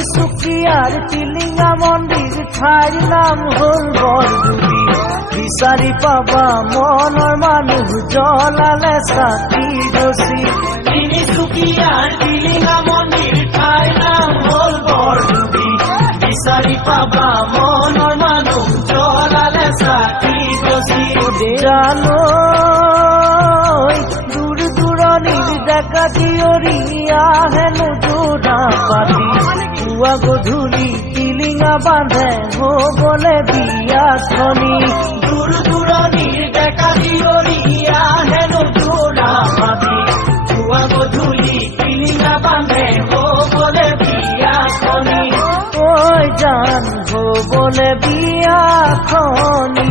তিনিচুকীয়াৰ টিলিঙা মন্দিৰ ঠাইৰ নাম হ'ল বৰগুৰি বিচাৰি পাবা মনৰ মানুহ জ্বলালে চাকি গছি তিনিচুকীয়াৰ টিলিঙা মন্দিৰ ঠাইৰ নাম হ'ল বৰগুৰি বিচাৰি পাবা মনৰ মানুহ জ্বলালে চাকি গছি জানো দূৰ দূৰণিৰ ডেকা জীয়ৰী আহেনো যোৰা পাতি পুৱা গধূলি টিলিঙা বান্ধে হ'বলে বিয়াখনি দূৰ দূৰণিৰ ডেকা জীয়ৰী আহেনো যোৰা পাতি পুৱা গধূলি টিলিঙা বান্ধে হ'বলে বিয়াখনি ঐ জান হ'বলে বিয়াখনি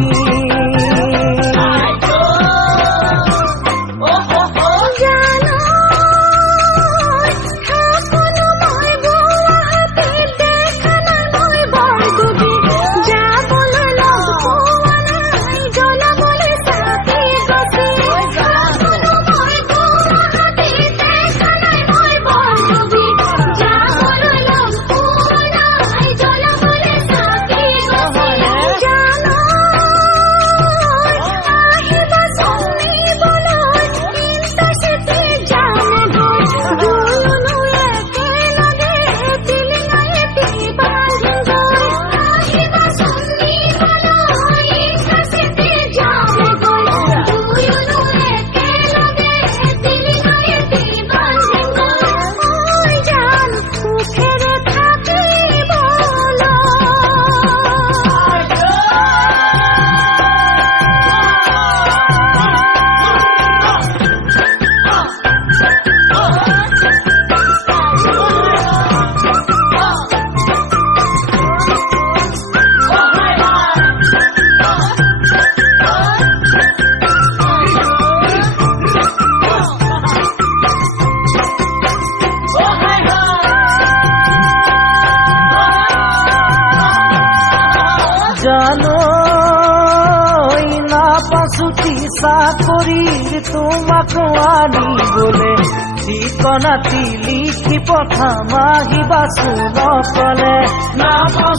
ছুটি চাকৰিৰ তোমাক আনিবলে ঠিকনাটি লিখি পঠাম আহিবাচোন নকলে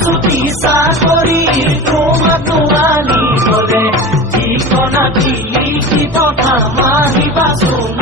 ছুটি চাকৰিৰ তোমাক আনিবলে ঠিকনাটি লিখি পঠাম আহিবাচোন